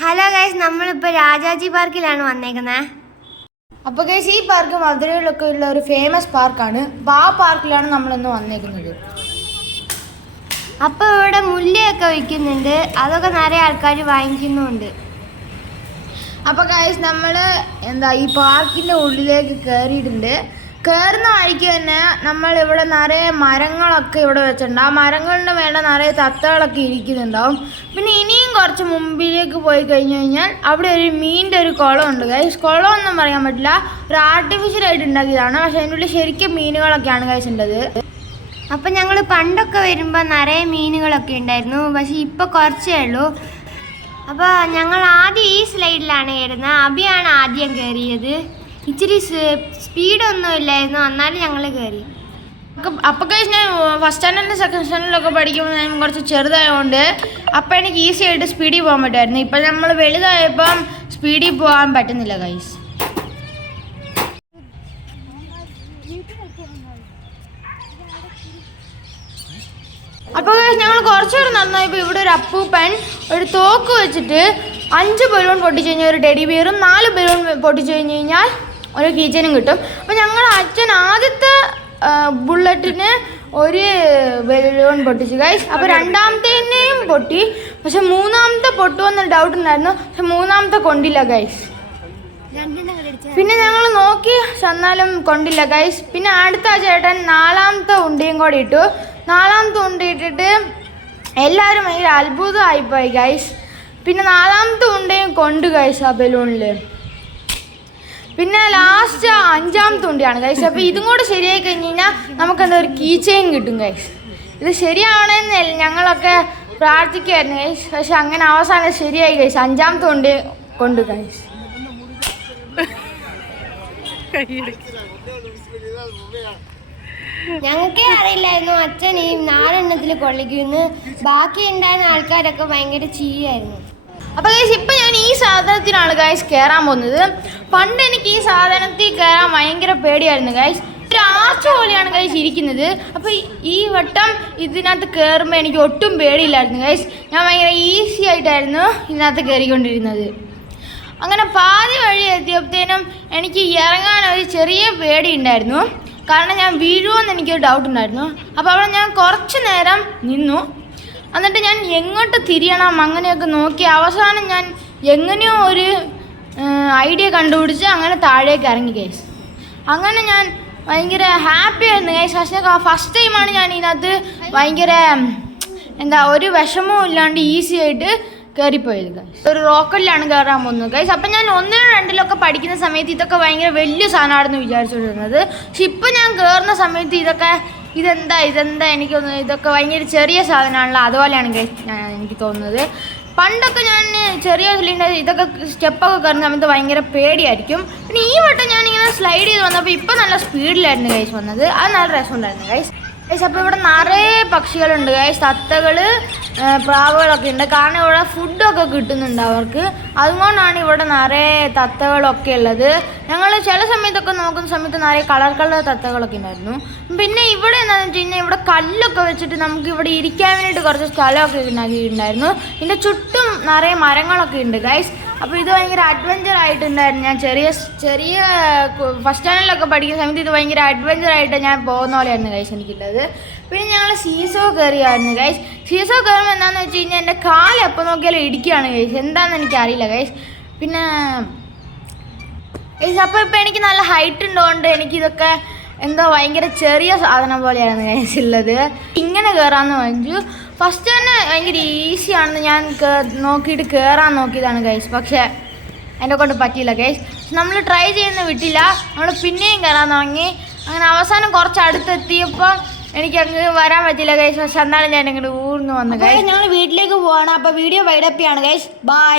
Hello guys, നമ്മളിപ്പോൾ രാജാജി പാർക്കിലാണ് വന്നേക്കുന്നത്. അപ്പോൾ ഗൈസ്, ഈ പാർക്ക് മധുരയിലൊക്കെ ഉള്ള ഒരു ഫേമസ് പാർക്കാണ്. അപ്പോൾ ആ പാർക്കിലാണ് നമ്മളിന്ന് വന്നേക്കുന്നത്. അപ്പോൾ ഇവിടെ മുല്ലയൊക്കെ വിൽക്കുന്നുണ്ട്, അതൊക്കെ നിറയെ ആൾക്കാർ വാങ്ങിക്കുന്നുമുണ്ട്. അപ്പോൾ ഗൈസ്, നമ്മൾ ഈ പാർക്കിൻ്റെ ഉള്ളിലേക്ക് കയറിയിട്ടുണ്ട്. കയറുന്ന വഴിക്ക് തന്നെ നമ്മൾ ഇവിടെ നിറയെ മരങ്ങളൊക്കെ ഇവിടെ വെച്ചിട്ടുണ്ട്. ആ മരങ്ങളുടെ മേലെ നിറയെ തത്തകളൊക്കെ ഇരിക്കുന്നുണ്ടാവും. പിന്നെ ഇനിയും കുറച്ച് മുമ്പിലേക്ക് പോയി കഴിഞ്ഞ് കഴിഞ്ഞാൽ അവിടെ ഒരു മീനിൻ്റെ ഒരു കുളമുണ്ട് ഗൈസ്. കുളമൊന്നും പറയാൻ പറ്റില്ല, ഒരു ആർട്ടിഫിഷ്യലായിട്ട് ഉണ്ടാക്കിയതാണ്. പക്ഷേ അതിൻ്റെ ഉള്ളിൽ ശരിക്കും മീനുകളൊക്കെയാണ് ഗൈസ് ഉള്ളത്. അപ്പം ഞങ്ങൾ പണ്ടൊക്കെ വരുമ്പോൾ നിറയെ മീനുകളൊക്കെ ഉണ്ടായിരുന്നു, പക്ഷേ ഇപ്പോൾ കുറച്ചേ ഉള്ളൂ. അപ്പോൾ ഞങ്ങൾ ആദ്യം ഈ സ്ലൈഡിലാണ് കയറുന്നത്. അബിയാണ് ആദ്യം കയറിയത്. ഇച്ചിരി സ്പീഡൊന്നും ഇല്ലായിരുന്നു, എന്നാലും ഞങ്ങൾ കയറി. അപ്പോൾ കഴിച്ച് ഞാൻ ഫസ്റ്റ് സ്റ്റാൻഡേർഡിൻ്റെ സെക്കൻഡ് സ്റ്റാൻഡേർഡിലൊക്കെ പഠിക്കുമ്പോൾ ഞാൻ കുറച്ച് ചെറുതായതുകൊണ്ട് അപ്പോൾ എനിക്ക് ഈസി ആയിട്ട് സ്പീഡിൽ പോകാൻ പറ്റുമായിരുന്നു. ഇപ്പം നമ്മൾ വലുതായപ്പം സ്പീഡിൽ പോകാൻ പറ്റുന്നില്ല ഗൈസ്. അപ്പോൾ ഞങ്ങൾ കുറച്ചുകൂടെ നടന്നപ്പോൾ ഇവിടെ ഒരു അപ്പൂപ്പൻ ഒരു തോക്ക് വെച്ചിട്ട് 5 ബലൂൺ പൊട്ടിച്ച് കഴിഞ്ഞാൽ ഒരു ടെഡി ബിയറും 4 ബലൂൺ പൊട്ടിച്ച് കഴിഞ്ഞ് കഴിഞ്ഞാൽ ഒരു കീച്ചനും കിട്ടും. അപ്പോൾ ഞങ്ങൾ അച്ഛൻ ആദ്യത്തെ ബുള്ളറ്റിന് ഒരു ബലൂൺ പൊട്ടിച്ചു ഗൈസ്. അപ്പോൾ രണ്ടാമത്തേനെയും പൊട്ടി, പക്ഷെ മൂന്നാമത്തെ പൊട്ടുമെന്നൊരു ഡൗട്ട് ഉണ്ടായിരുന്നു. പക്ഷെ മൂന്നാമത്തെ കൊണ്ടില്ല ഗൈസ്. പിന്നെ ഞങ്ങൾ നോക്കി ചെന്നാലും കൊണ്ടില്ല ഗൈസ്. പിന്നെ അടുത്ത ചേട്ടൻ 4ാമത്തെ ഉണ്ടിയും കൂടി ഇട്ടു. 4ാമത്തെ ഉണ്ടി ഇട്ടിട്ട് എല്ലാവരും ഭയങ്കര അത്ഭുതമായിപ്പോയി ഗൈസ്. പിന്നെ 4ാമത്തെ ഉണ്ടയും കൊണ്ട് ഗൈസ് ആ ബലൂണിൽ. പിന്നെ ലാസ്റ്റ് 5ാമത്തെ ഉണ്ടിയാണ് ഗൈസ്. അപ്പോൾ ഇതും കൂടെ ശരിയായി കഴിഞ്ഞ് കഴിഞ്ഞാൽ നമുക്കെന്താ ഒരു കീ ചെയിൻ കിട്ടും ഗൈസ്. ഇത് ശരിയാവണമെന്ന് ഞങ്ങളൊക്കെ പ്രാർത്ഥിക്കുമായിരുന്നു ഗൈസ്. പക്ഷെ അങ്ങനെ അവസാനം ശരിയായി ഗൈസ്. 5ാമത്തെ ഉണ്ടി കൊണ്ട് ഗൈസ്. ഞങ്ങൾക്കേ അറിയില്ലായിരുന്നു അച്ഛൻ ഈ 4 എണ്ണത്തിൽ കൊള്ളിക്കുമെന്ന്. ബാക്കി ഉണ്ടായിരുന്ന ആൾക്കാരൊക്കെ ഭയങ്കര ചീയായിരുന്നു. അപ്പോൾ ഗൈസ്, ഇപ്പം ഞാൻ ഈ സാധനത്തിനാണ് ഗൈസ് കയറാൻ പോകുന്നത്. പണ്ട് എനിക്ക് ഈ സാധനത്തിൽ കയറാൻ ഭയങ്കര പേടിയായിരുന്നു ഗൈസ്. ഒരു ആർച്ച് പോലെയാണ് ഗൈസ് ഇരിക്കുന്നത്. അപ്പോൾ ഈ വട്ടം ഇതിനകത്ത് കയറുമ്പോൾ എനിക്ക് ഒട്ടും പേടിയില്ലായിരുന്നു ഗൈസ്. ഞാൻ ഭയങ്കര ഈസി ആയിട്ടായിരുന്നു ഇതിനകത്ത് കയറിക്കൊണ്ടിരുന്നത്. അങ്ങനെ പാതി വഴി എത്തിയപ്പോഴത്തേനും എനിക്ക് ഇറങ്ങാൻ ഒരു ചെറിയ പേടി ഉണ്ടായിരുന്നു, കാരണം ഞാൻ വീഴുമെന്ന് എനിക്കൊരു ഡൗട്ട് ഉണ്ടായിരുന്നു. അപ്പോൾ അവിടെ ഞാൻ കുറച്ച് നേരം നിന്നു. എന്നിട്ട് ഞാൻ എങ്ങോട്ട് തിരിയണം അങ്ങനെയൊക്കെ നോക്കി അവസാനം ഞാൻ എങ്ങനെയോ ഒരു ഐഡിയ കണ്ടുപിടിച്ച് അങ്ങനെ താഴേക്ക് ഇറങ്ങി ഗൈസ്. അങ്ങനെ ഞാൻ ഭയങ്കര ഹാപ്പി ആയിരുന്നു ഗൈസ്. പക്ഷേ ഫസ്റ്റ് ടൈമാണ് ഞാൻ ഇതിനകത്ത് ഭയങ്കര ഒരു വിഷമവും ഇല്ലാണ്ട് ഈസി ആയിട്ട് കയറിപ്പോയത് ഗൈസ്. ഒരു റോക്കറ്റിലാണ് കയറാൻ പോകുന്നത് ഗൈസ്. അപ്പം ഞാൻ 1 2 പഠിക്കുന്ന സമയത്ത് ഇതൊക്കെ ഭയങ്കര വലിയ സാധനമാണെന്ന് വിചാരിച്ചുകൊണ്ടിരുന്നത്. പക്ഷെ ഇപ്പം ഞാൻ കയറുന്ന സമയത്ത് ഇതെന്താ എനിക്കൊന്ന് ഇതൊക്കെ ഭയങ്കര ചെറിയ സാധനമാണല്ലോ, അതുപോലെയാണ് എനിക്ക് തോന്നുന്നത്. പണ്ടൊക്കെ ഞാൻ ചെറിയ ഇതൊക്കെ സ്റ്റെപ്പൊക്കെ കയറുന്ന സമയത്ത് ഭയങ്കര പേടിയായിരിക്കും. പിന്നെ ഈ വട്ടം ഞാനിങ്ങനെ സ്ലൈഡ് ചെയ്ത് വന്നപ്പോൾ ഇപ്പം നല്ല സ്പീഡിലായിരുന്നു ഗൈസ് വന്നത്. അത് നല്ല രസമുണ്ടായിരുന്നു ഗൈസ്. അപ്പോൾ ഇവിടെ നിറയെ പക്ഷികളുണ്ട് ഗൈസ്. തത്തകൾ, പ്രാവുകളൊക്കെ ഉണ്ട്. കാരണം ഇവിടെ ഫുഡൊക്കെ കിട്ടുന്നുണ്ട് അവർക്ക്. അതുകൊണ്ടാണ് ഇവിടെ നിറയെ തത്തകളൊക്കെ ഉള്ളത്. ഞങ്ങൾ ചില സമയത്തൊക്കെ നോക്കുന്ന സമയത്ത് നിറയെ കളർ തത്തകളൊക്കെ ഉണ്ടായിരുന്നു. പിന്നെ ഇവിടെ എന്താണെന്ന് വെച്ച് കഴിഞ്ഞാൽ ഇവിടെ കല്ലൊക്കെ വെച്ചിട്ട് നമുക്ക് ഇവിടെ ഇരിക്കാൻ വേണ്ടിയിട്ട് കുറച്ച് സ്ഥലമൊക്കെ ഉണ്ടാക്കിയിട്ടുണ്ടായിരുന്നു. ഇതിൻ്റെ ചുറ്റും നിറയെ മരങ്ങളൊക്കെ ഉണ്ട് ഗൈസ്. അപ്പോൾ ഇത് ഭയങ്കര അഡ്വഞ്ചർ ആയിട്ടുണ്ടായിരുന്നു. ഞാൻ ചെറിയ ഫസ്റ്റ് സ്റ്റാൻഡേർഡിലൊക്കെ പഠിക്കുന്ന സമയത്ത് ഇത് ഭയങ്കര അഡ്വഞ്ചറായിട്ട് ഞാൻ പോകുന്ന പോലെയായിരുന്നു ഗൈസ് എനിക്കുള്ളത്. പിന്നെ ഞങ്ങൾ സീസോ കയറിയായിരുന്നു ഗൈസ്. സീസോ കയറുമ്പോൾ എന്താണെന്ന് വെച്ച് കഴിഞ്ഞാൽ എൻ്റെ കാല് എപ്പോൾ നോക്കിയാലും ഇടിക്കുകയാണ് ഗൈസ്. എന്താണെന്ന് എനിക്കറിയില്ല ഗൈസ്. പിന്നെ ഗൈസ്, അപ്പോൾ ഇപ്പോൾ എനിക്ക് നല്ല ഹൈറ്റ് ഉള്ളതുകൊണ്ട് എനിക്കിതൊക്കെ ഭയങ്കര ചെറിയ സാധനം പോലെയാണ് ഗൈസ് ഉള്ളത്. ഇങ്ങനെ കയറാമെന്ന് പറഞ്ഞു. ഫസ്റ്റ് തന്നെ ഭയങ്കര ഈസിയാണെന്ന് ഞാൻ നോക്കിയിട്ട് കയറാൻ നോക്കിയതാണ് ഗൈസ്. പക്ഷേ എന്നെ കൊണ്ട് പറ്റിയില്ല ഗൈസ്. നമ്മൾ ട്രൈ ചെയ്യുന്ന വിട്ടില്ല, നമ്മൾ പിന്നെയും കയറാൻ തുടങ്ങി. അങ്ങനെ അവസാനം കുറച്ച് അടുത്തെത്തിയപ്പോൾ എനിക്ക് അങ്ങ് വരാൻ പറ്റില്ല ഗൈസ്. പക്ഷെ എന്നാലും ഞാൻ ഇങ്ങോട്ട് ഊർന്ന് വന്നു ഗൈസ്. ഞങ്ങൾ വീട്ടിലേക്ക് പോവാണ്. അപ്പോൾ വീഡിയോ വൈഡപ്പ് ചെയ്യാണ് ഗൈസ്. ബൈ.